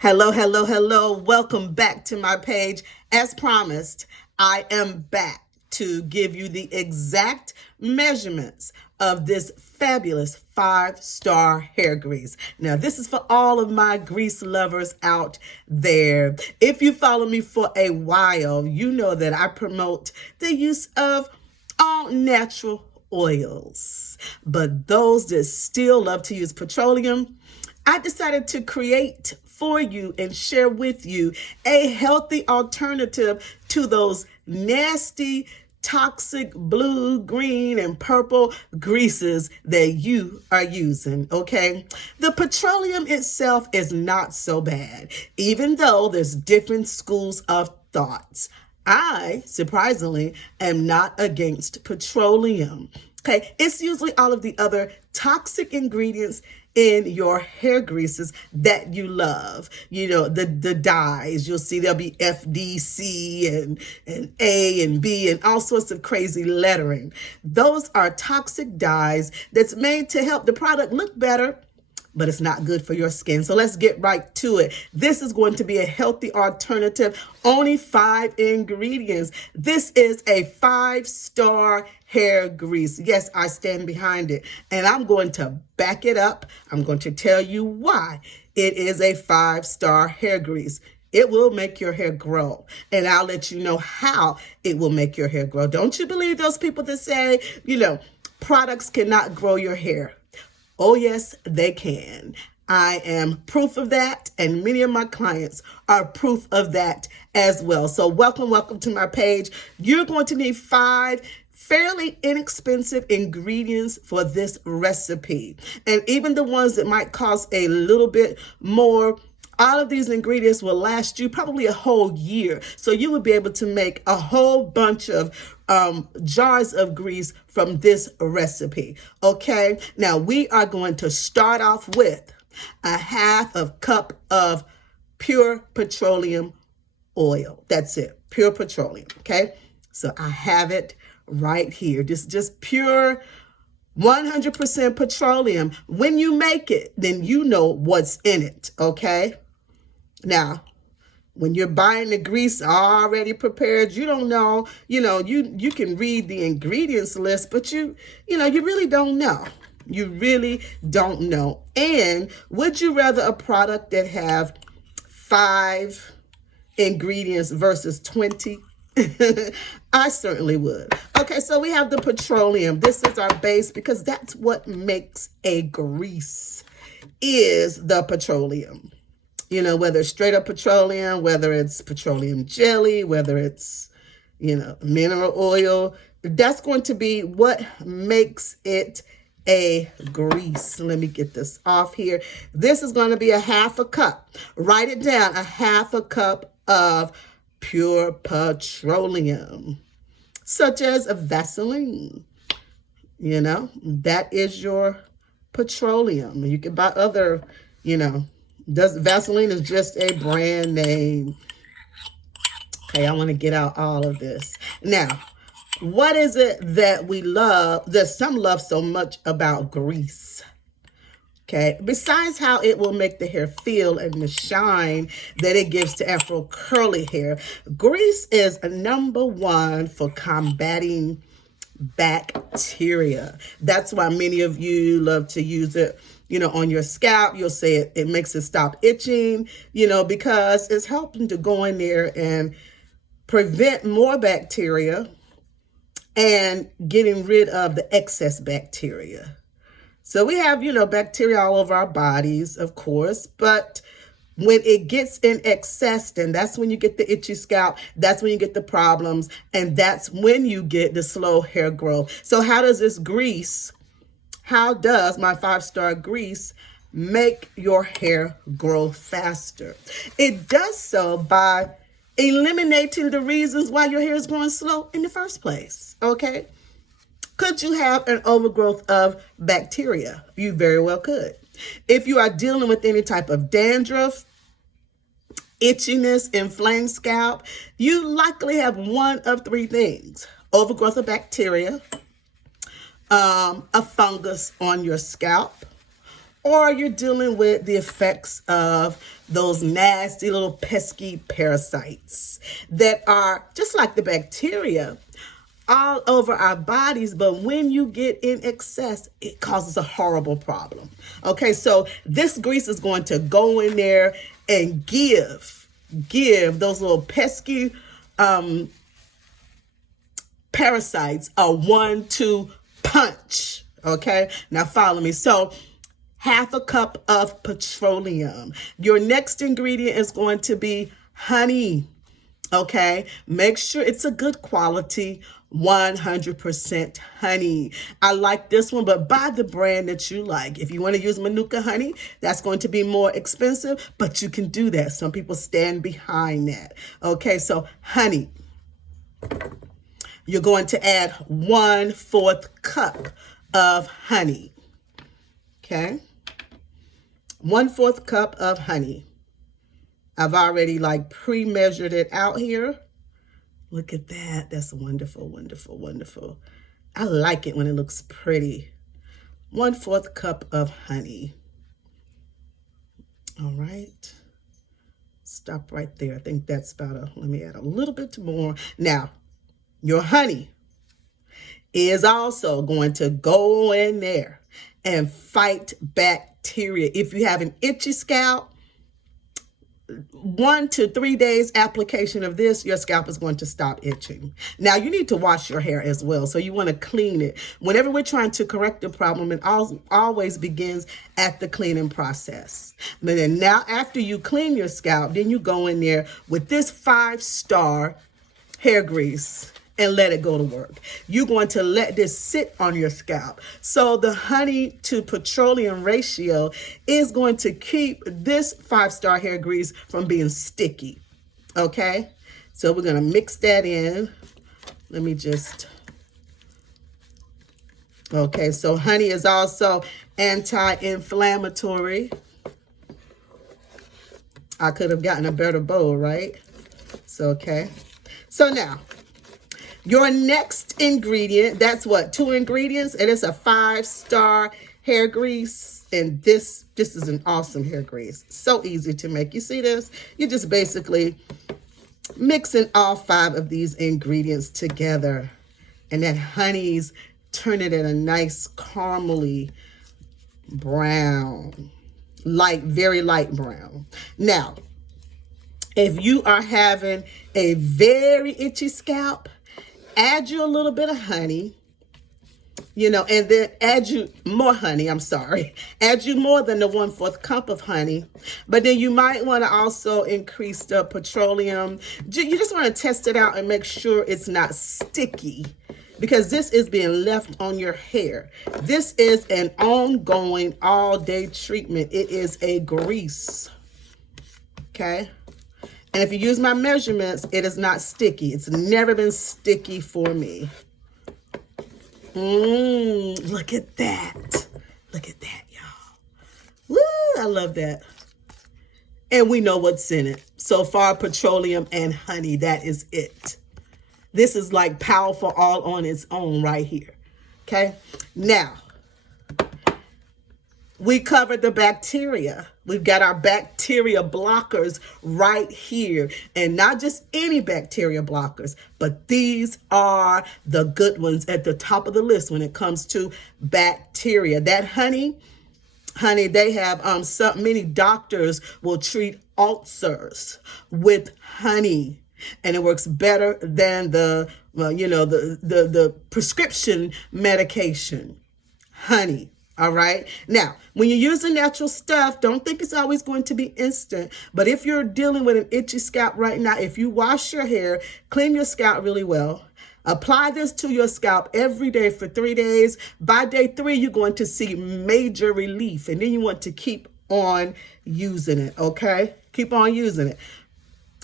Hello, hello, hello. Welcome back to my page. As promised, I am back to give you the exact measurements of this fabulous 5-star hair grease. Now, this is for all of my grease lovers out there. If you follow me for a while, you know that I promote the use of all natural oils. But those that still love to use petroleum, I decided to create for you and share with you a healthy alternative to those nasty, toxic blue, green, and purple greases that you are using, okay? The petroleum itself is not so bad, even though there's different schools of thoughts. I, surprisingly, am not against petroleum. Okay, it's usually all of the other toxic ingredients in your hair greases that you love. You know, the dyes, you'll see there'll be FDC and A and B and all sorts of crazy lettering. Those are toxic dyes that's made to help the product look better, but it's not good for your skin. So let's get right to it. This is going to be a healthy alternative. Only 5 ingredients. This is a 5-star hair grease. Yes, I stand behind it. And I'm going to back it up. I'm going to tell you why it is a 5-star hair grease. It will make your hair grow. And I'll let you know how it will make your hair grow. Don't you believe those people that say, products cannot grow your hair? Oh, yes, they can. I am proof of that, and many of my clients are proof of that as well. So welcome to my page. You're going to need 5 fairly inexpensive ingredients for this recipe. And even the ones that might cost a little bit more, all of these ingredients will last you probably a whole year. So you will be able to make a whole bunch of jars of grease from this recipe. Okay, now we are going to start off with a 1/2 cup of pure petroleum oil. That's it, pure petroleum. Okay, so I have it right here. Just pure 100% petroleum. When you make it, then you know what's in it. Okay, now when you're buying the grease already prepared, you don't know, you can read the ingredients list, but you really don't know. You really don't know. And would you rather a product that have 5 ingredients versus 20? I certainly would. Okay, so we have the petroleum. This is our base because that's what makes a grease, is the petroleum. Whether it's straight up petroleum, whether it's petroleum jelly, whether it's, mineral oil, that's going to be what makes it a grease. Let me get this off here. This is going to be a 1/2 cup. Write it down, a 1/2 cup of pure petroleum, such as a Vaseline. That is your petroleum. You can buy other, Vaseline is just a brand name. Okay, I want to get out all of this. Now, what is it that we love, that some love so much about grease? Okay, besides how it will make the hair feel and the shine that it gives to Afro curly hair, grease is number 1 for combating bacteria. That's why many of you love to use it, on your scalp. You'll say it makes it stop itching, because it's helping to go in there and prevent more bacteria and getting rid of the excess bacteria. So we have, bacteria all over our bodies, of course, but when it gets in excess, then that's when you get the itchy scalp. That's when you get the problems. And that's when you get the slow hair growth. So how does my 5-star grease make your hair grow faster? It does so by eliminating the reasons why your hair is growing slow in the first place. Okay. Could you have an overgrowth of bacteria? You very well could. If you are dealing with any type of dandruff, itchiness, inflamed scalp, you likely have one of 3 things: overgrowth of bacteria, a fungus on your scalp, or you're dealing with the effects of those nasty little pesky parasites that are just like the bacteria all over our bodies, but when you get in excess, it causes a horrible problem. Okay, so this grease is going to go in there and give those little pesky parasites a 1-2 punch. Okay, now follow me. So half a cup of petroleum. Your next ingredient is going to be honey. Okay, make sure it's a good quality 100% honey. I like this one, but buy the brand that you like. If you want to use Manuka honey, that's going to be more expensive, but you can do that. Some people stand behind that. Okay, so honey. You're going to add 1/4 cup of honey. Okay, 1/4 cup of honey. I've already pre-measured it out here. Look at that. That's wonderful, wonderful, wonderful. I like it when it looks pretty. 1/4 cup of honey. All right. Stop right there. I think that's let me add a little bit more. Now, your honey is also going to go in there and fight bacteria. If you have an itchy scalp, 1 to 3 days application of this, your scalp is going to stop itching. Now, you need to wash your hair as well, so you want to clean it. Whenever we're trying to correct the problem, it always begins at the cleaning process. But then now, after you clean your scalp, then you go in there with this 5-star hair grease and let it go to work. You're going to let this sit on your scalp. So the honey to petroleum ratio is going to keep this 5-star hair grease from being sticky. Okay, so we're going to mix that in. Let me just, okay, so honey is also anti-inflammatory. I could have gotten a better bowl, right? So, okay. So now, your next ingredient, that's what, 2 ingredients, and it's a 5-star hair grease. And this is an awesome hair grease. So easy to make. You see this? You're just basically mixing all 5 of these ingredients together. And that honey's turning it a nice caramely brown, very light brown. Now, if you are having a very itchy scalp, add you a little bit of honey, and then add you more honey, add you more than the 1/4 cup of honey. But then you might want to also increase the petroleum. You just want to test it out and make sure it's not sticky, because this is being left on your hair. This is an ongoing all-day treatment. It is a grease, okay? And if you use my measurements, it is not sticky. It's never been sticky for me. Look at that. Look at that, y'all. Woo, I love that. And we know what's in it. So far, petroleum and honey, that is it. This is powerful all on its own right here. Okay? Now, we covered the bacteria. We've got our bacteria blockers right here. And not just any bacteria blockers, but these are the good ones at the top of the list when it comes to bacteria. That honey, they have many doctors will treat ulcers with honey. And it works better than the prescription medication. Honey. All right. Now, when you're using natural stuff, don't think it's always going to be instant. But if you're dealing with an itchy scalp right now, if you wash your hair, clean your scalp really well, apply this to your scalp every day for 3 days. By day 3, you're going to see major relief. And then you want to keep on using it. Okay. Keep on using it.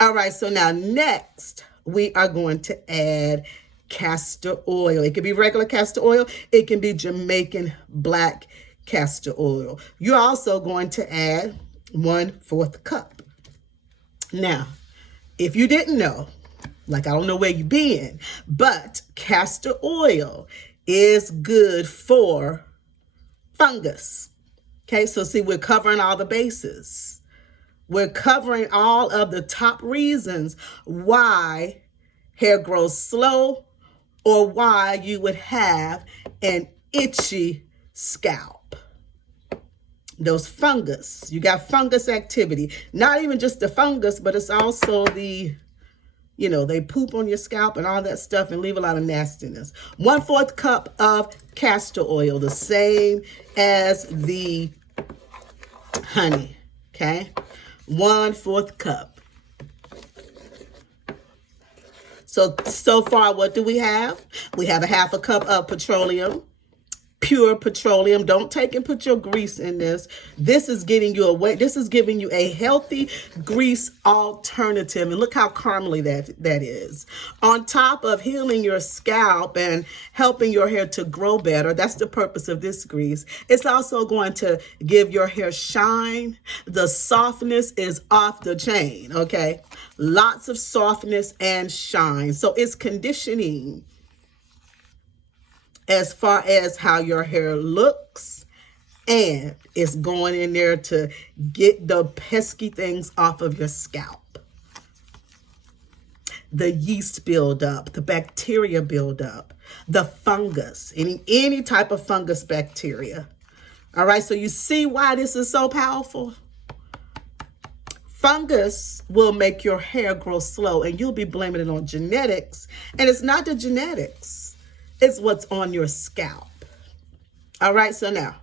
All right. So now next, we are going to add castor oil. It can be regular castor oil. It can be Jamaican black castor oil. You're also going to add 1/4 cup. Now, if you didn't know, I don't know where you've been, but castor oil is good for fungus. Okay, so see, we're covering all the bases. We're covering all of the top reasons why hair grows slow or why you would have an itchy scalp. Those fungus, you got fungus activity. Not even just the fungus, but it's also the, they poop on your scalp and all that stuff and leave a lot of nastiness. 1/4 cup of castor oil, the same as the honey, okay? 1/4 cup. So far, what do we have? We have a 1/2 cup of petroleum, pure petroleum. Don't take and put your grease in this. This is getting you away. This is giving you a healthy grease alternative. And look how caramely that is. On top of healing your scalp and helping your hair to grow better, that's the purpose of this grease. It's also going to give your hair shine. The softness is off the chain, okay? Lots of softness and shine. So it's conditioning as far as how your hair looks, and it's going in there to get the pesky things off of your scalp. The yeast buildup, the bacteria buildup, the fungus, any type of fungus bacteria. All right, so you see why this is so powerful? Fungus will make your hair grow slow, and you'll be blaming it on genetics, and it's not the genetics. It's what's on your scalp. All right, so now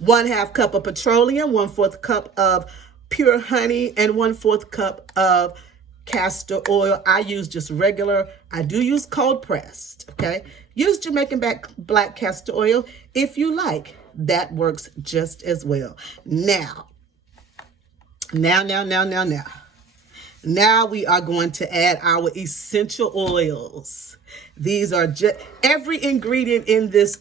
1/2 cup of petroleum, 1/4 cup of pure honey, and 1/4 cup of castor oil. I use just regular. I do use cold pressed, okay? Use Jamaican black castor oil if you like. That works just as well. Now we are going to add our essential oils. These are just, every ingredient in this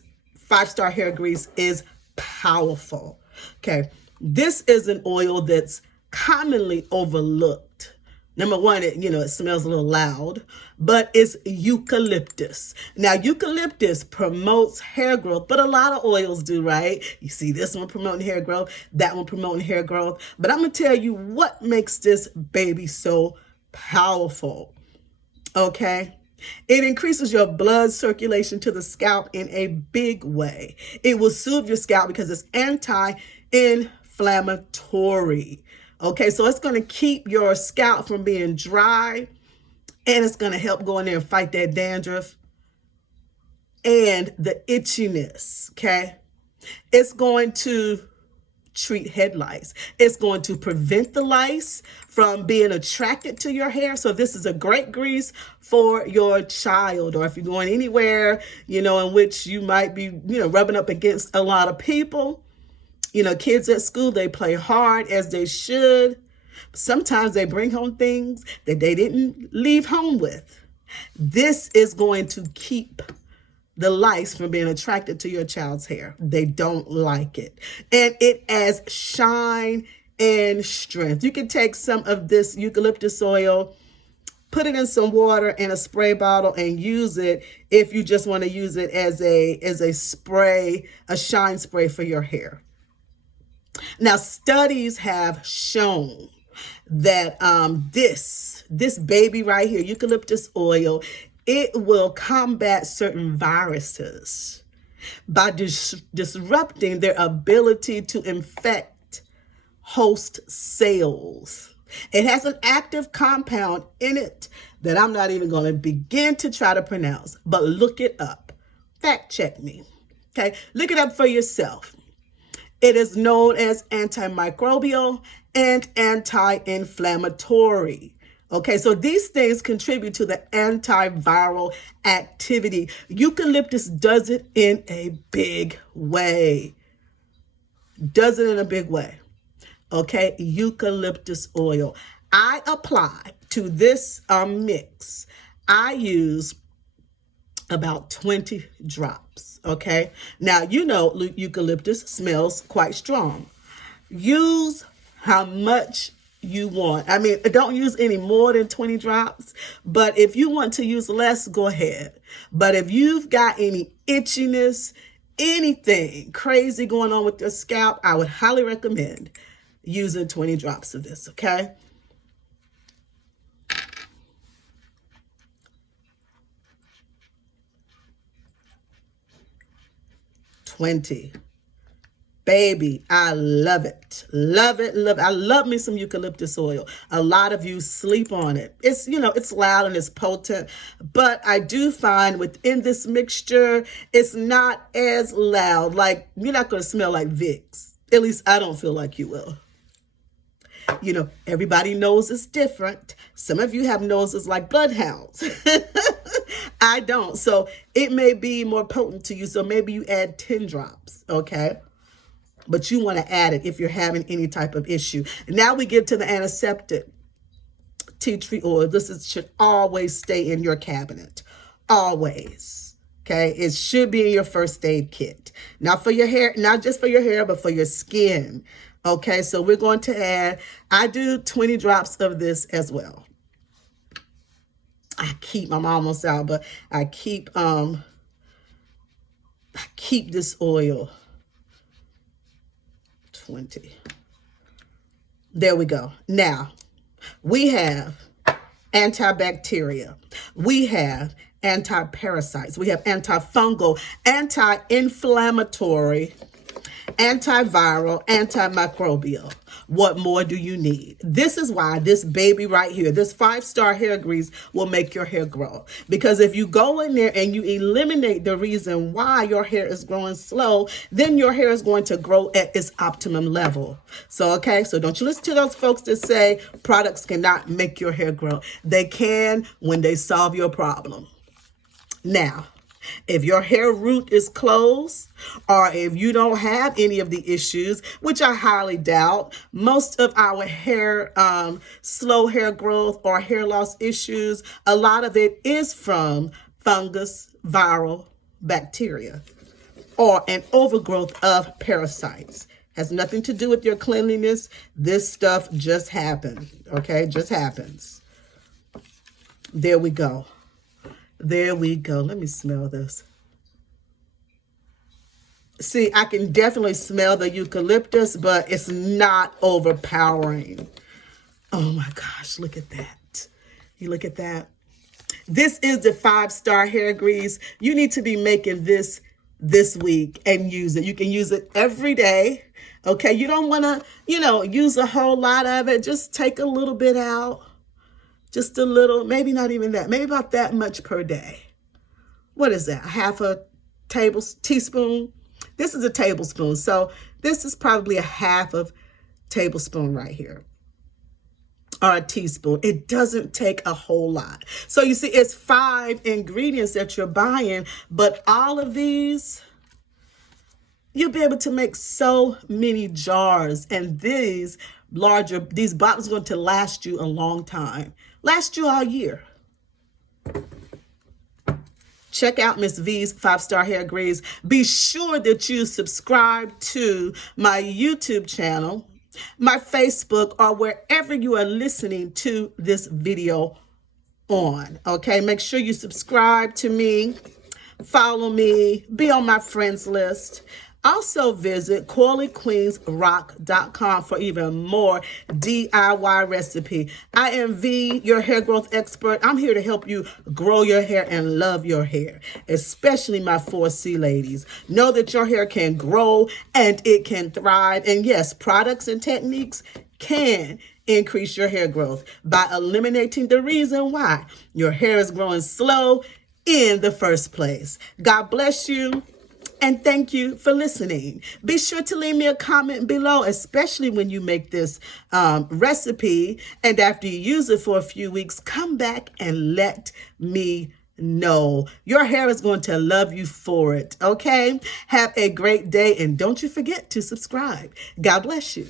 5-star hair grease is powerful. Okay, this is an oil that's commonly overlooked. Number one, it smells a little loud, but it's eucalyptus. Now, eucalyptus promotes hair growth, but a lot of oils do, right? You see this one promoting hair growth, that one promoting hair growth. But I'm going to tell you what makes this baby so powerful, okay? It increases your blood circulation to the scalp in a big way. It will soothe your scalp because it's anti-inflammatory. Okay, so it's going to keep your scalp from being dry, and it's going to help go in there and fight that dandruff and the itchiness, okay? It's going to treat head lice. It's going to prevent the lice from being attracted to your hair. So this is a great grease for your child, or if you're going anywhere, in which you might be, rubbing up against a lot of people. Kids at school, they play hard as they should. Sometimes they bring home things that they didn't leave home with. This is going to keep the lice from being attracted to your child's hair. They don't like it. And it adds shine and strength. You can take some of this eucalyptus oil, put it in some water in a spray bottle, and use it if you just want to use it as a spray, a shine spray for your hair. Now, studies have shown that this baby right here, eucalyptus oil, it will combat certain viruses by disrupting their ability to infect host cells. It has an active compound in it that I'm not even going to begin to try to pronounce, but look it up. Fact check me. Okay, look it up for yourself. It is known as antimicrobial and anti-inflammatory. Okay, so these things contribute to the antiviral activity. Eucalyptus does it in a big way. Okay, eucalyptus oil. I apply to this mix. I use about 20 drops, okay? Now, eucalyptus smells quite strong. Use how much you want. I mean, don't use any more than 20 drops, but if you want to use less, go ahead. But if you've got any itchiness, anything crazy going on with your scalp, I would highly recommend using 20 drops of this, okay? Baby, I love it. Love it, love it. I love me some eucalyptus oil. A lot of you sleep on it. It's, it's loud and it's potent, but I do find within this mixture, it's not as loud. Like, you're not going to smell like Vicks. At least I don't feel like you will. Everybody knows it's different. Some of you have noses like bloodhounds. I don't. So it may be more potent to you. So maybe you add 10 drops, okay? But you want to add it if you're having any type of issue. Now we get to the antiseptic tea tree oil. Should always stay in your cabinet. Always. Okay, it should be in your first aid kit. Not for your hair, not just for your hair, but for your skin. Okay, so we're going to add, I do 20 drops of this as well. I'm almost out, but I keep this oil. 20. There we go. Now, we have antibacterial. We have anti-parasites. We have antifungal, anti-inflammatory, antiviral, antimicrobial. What more do you need? This is why this baby right here, this 5-star hair grease will make your hair grow. Because if you go in there and you eliminate the reason why your hair is growing slow, then your hair is going to grow at its optimum level. So don't you listen to those folks that say products cannot make your hair grow. They can when they solve your problem. Now, if your hair root is closed, or if you don't have any of the issues, which I highly doubt, most of our hair, slow hair growth or hair loss issues, a lot of it is from fungus, viral, bacteria, or an overgrowth of parasites. Has nothing to do with your cleanliness. This stuff just happens, okay? Just happens. There we go. There we go. Let me smell this. See, I can definitely smell the eucalyptus, but it's not overpowering. Oh my gosh, look at that. You look at that. This is the 5-star hair grease. You need to be making this week and use it. You can use it every day. Okay, you don't want to, use a whole lot of it. Just take a little bit out. Just a little, maybe not even that, maybe about that much per day. What is that? Half a teaspoon? This is a tablespoon. So this is probably a half of tablespoon right here. Or a teaspoon. It doesn't take a whole lot. So you see, it's 5 ingredients that you're buying, but all of these, you'll be able to make so many jars. And these bottles are going to last you a long time. Last you all year. Check out Miss V's 5-star hair grease. Be sure that you subscribe to my YouTube channel, my Facebook, or wherever you are listening to this video on. Okay, make sure you subscribe to me, follow me, be on my friends list. Also visit CoilyQueensRock.com for even more DIY recipe. I am V, your hair growth expert. I'm here to help you grow your hair and love your hair, especially my 4C ladies. Know that your hair can grow and it can thrive. And yes, products and techniques can increase your hair growth by eliminating the reason why your hair is growing slow in the first place. God bless you. And thank you for listening. Be sure to leave me a comment below, especially when you make this recipe. And after you use it for a few weeks, come back and let me know. Your hair is going to love you for it, okay? Have a great day, and don't you forget to subscribe. God bless you.